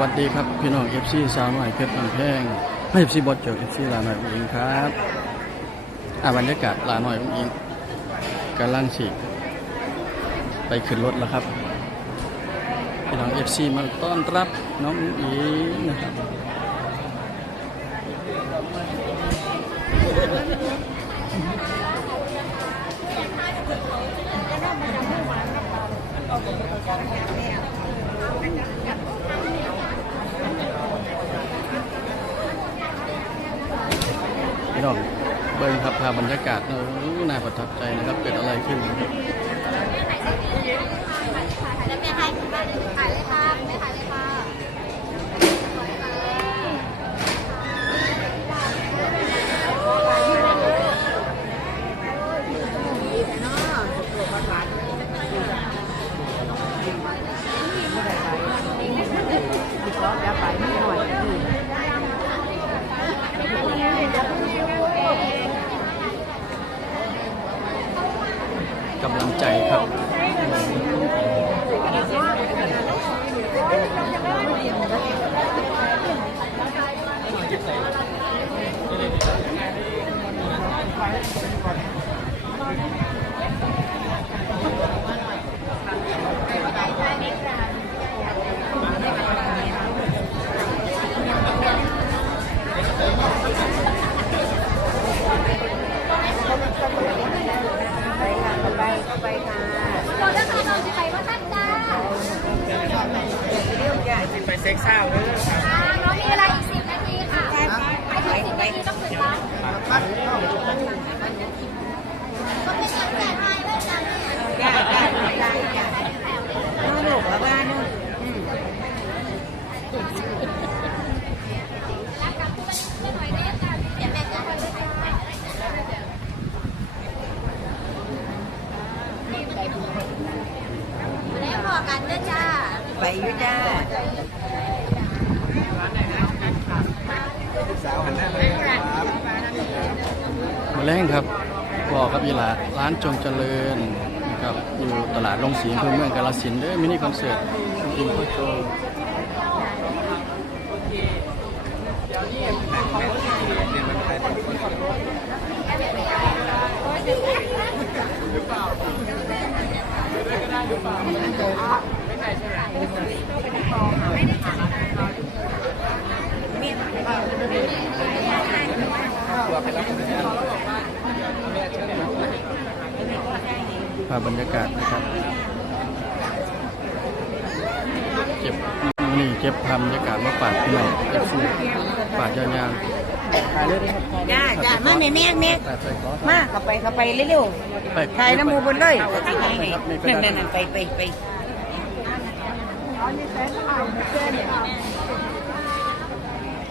วัสดีครับพี่น้องเอฟซีสาวหน่อยเพชรบางแพงไม่เอฟซีบอสเจอเอฟซีลาหน่อยอุ้งอิงครับอ่าบรรยากาศลาหน่อยอุ้งอิงกำลังสิไปขึ้นรถแล้วครับพี่น้องเอฟซีมาต้อนรับน้องอุ้งอิงนะครับ พี่น้องเบิ้งครับภาพบรรยากาศเออน่าประทับใจนะครับเกิดอะไรขึ้นนะครับแล้วแม่ให้คุณบ้านถ่ายเลยค่ะแม่ขายเลยค่ะ กำลังใจครับ ไปค่ะไปไปค่ะเราจะทำเราจะไปว่าท่านจ้า ไปเซ็กซ์ซ่าเลยเรามีเวลาอีกสิบนาทีค่ะไปถึงสิบนาทีต้องถึงร้านก็ไม่ต้องแจกให้ด้วยจ้า จ้าจ้าจ้าจ้าลูกแล้วบ้านนู่น รักกับผู้บริหารหน่อยได้จ้าเดี๋ยวแม่จะไปถ่ายแล้วพอกันด้วยจ้า ไปอยู่จ้า มาแรงครับบอกครับอีหลาร้านจงเจริญนะครับอยู่ตลาดลงสีเพื่อเมืองกาลสินเด้อมินิคอนเสิร์ตอินโฟ ภาพบรรยากาศนะครับเก็บนี่เก็บภาพบรรยากาศมาฝากพี่น้องเอฟซีฝากยาวๆถ่ายเลยนะครับจ้าจ้ามาเนี่ยเนี่ยเนี่ยแต่ใส่ขอมาเข้าไปเข้าไปเร็วไปๆถ่ายน้ำมูบนเลยไปนั่นนั่นนั่นไปไปไป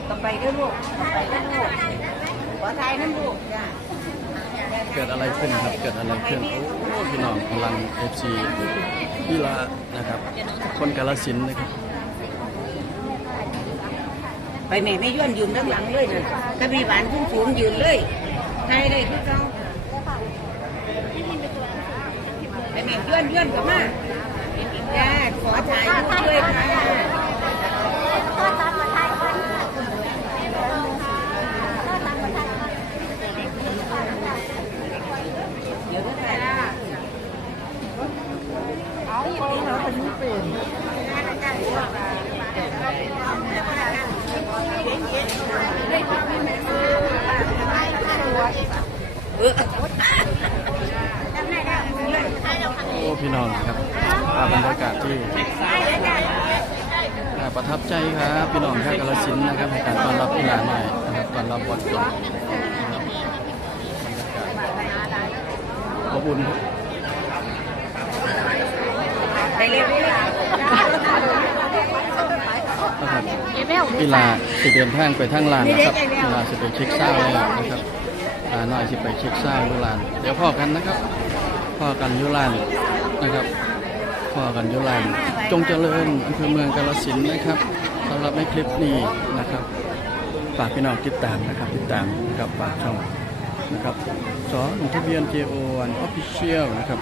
เข้าไปด้วยลูกเข้าไปด้วยลูกขอถ่ายน้ำลูกจ้าเกิดอะไรขึ้นครับ เกิดอะไรขึ้น โอ้พี่น้องกำลังเอฟซีพี่ละนะครับ คนกาลสินธุ์นะครับ ไปแม่ไม่ย้อนยืนด้านหลังเลยนะถ้ามีหวานสูงสูงยืนเลยถ่ายได้คือเขาไปแม่ย้อนย้อนกลับมาจ้าขอถ่ายรูปด้วยค่ะ ก็ตามมาถ่ายกันก็ตามมาถ่ายกัน เดี๋ยวถ่าย โอ้พี่น้องครับภาพบรรยากาศที่ประทับใจครับพี่น้องชาวกาลสินนะครับในการต้อนรับพี่หลานหน่อยนะครับต้อนรับวัดจงนะครับบรรยากาศอบอุ่นครับ ไปเร็วๆ นะครับ กีฬาสิเดินทางไปทางลานนะครับกีฬาสิไปเช็คเศร้าเลยนะครับอ่าหน่อยสิไปเช็คเศร้าอยู่ลาน เดี๋ยวพ่อกันนะครับพ่อกันอยู่ลานนะครับพ่อกันอยู่ลาน จงเจริญอำเภอเมืองกาฬสินธุ์นะครับสำหรับในคลิปนี้นะครับฝากพี่น้องติดตามนะครับติดตามนะครับฝากช่องนะครับสองทะเบียน JO1 Official นะครับ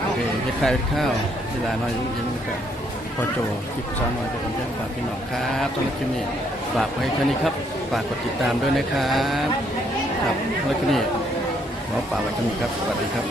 โอเคเฮ็ดขายเฮ็ดข้าวกีฬาน้อยลุงยิงนะครับ พอโจกิบสาวน้อยเป็นเพื่อนฝากพี่น้องครับตอนนี้คลิปนี้ฝากไว้แค่นี้ครับ ฝากกดติดตามด้วยนะครับ ครับตอนนี้คลิปนี้ขอฝากไว้แค่นี้ครับ สวัสดีครับ